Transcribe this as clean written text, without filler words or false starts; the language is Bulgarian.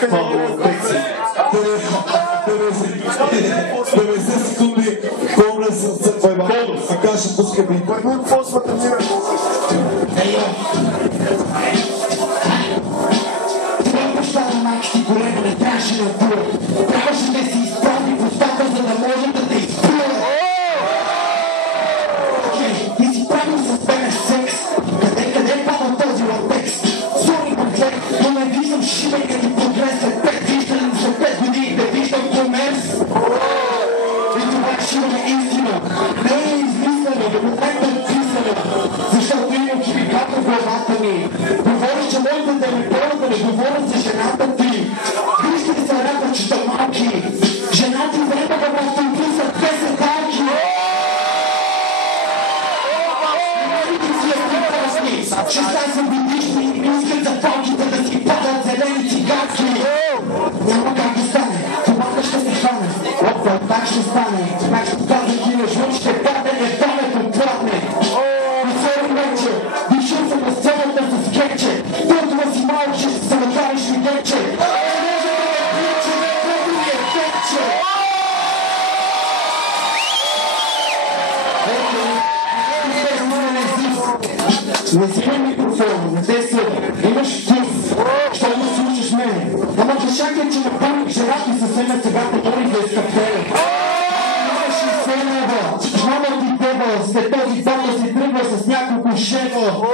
Павло Пекси. 90 секунди. Комре с твоя така ще пуска би. Първо ползвата ми на това баща на майка ти голема не трябваше на дура. Трябваше да си изправи постата, за да може да те изплюе. И си правил с тебе секс. Къде пада този латекс? Сори конфлект, но не виждам шибайка ти прогрес след 5. Виждам след 5 години, да виждам комерс. И това е шибана истина. Не е измислено, да го трета отписано. Защото имам химикат в главата ми. Говориш, че моите да ми пълна, да не говоря за жената ти. Вижте ли се рада, че са малки. Жена ти време да ме отписат 10 талки. Ще съм годишни и ми искат за палките да си падат зелени цигарки. Няма как да стане, това ще се хване. Опа, так ще стане. Как ще каза кинеш, ще паде, не отпладне. Сори вече, дишъл съм на сцената с скетче. Толкова си малък, ще се накариш ми гече. Може да ме приче, не ми е гече. Не взимай микрофона, не те съда. Имаш вкус. Що ме слушаш мене? Ама чашака, че напълних жерата и съвсем на сега потори да изкъптере. Имаш 60 лева. Мама ти дева, след този бата си тръгва с няколко шева.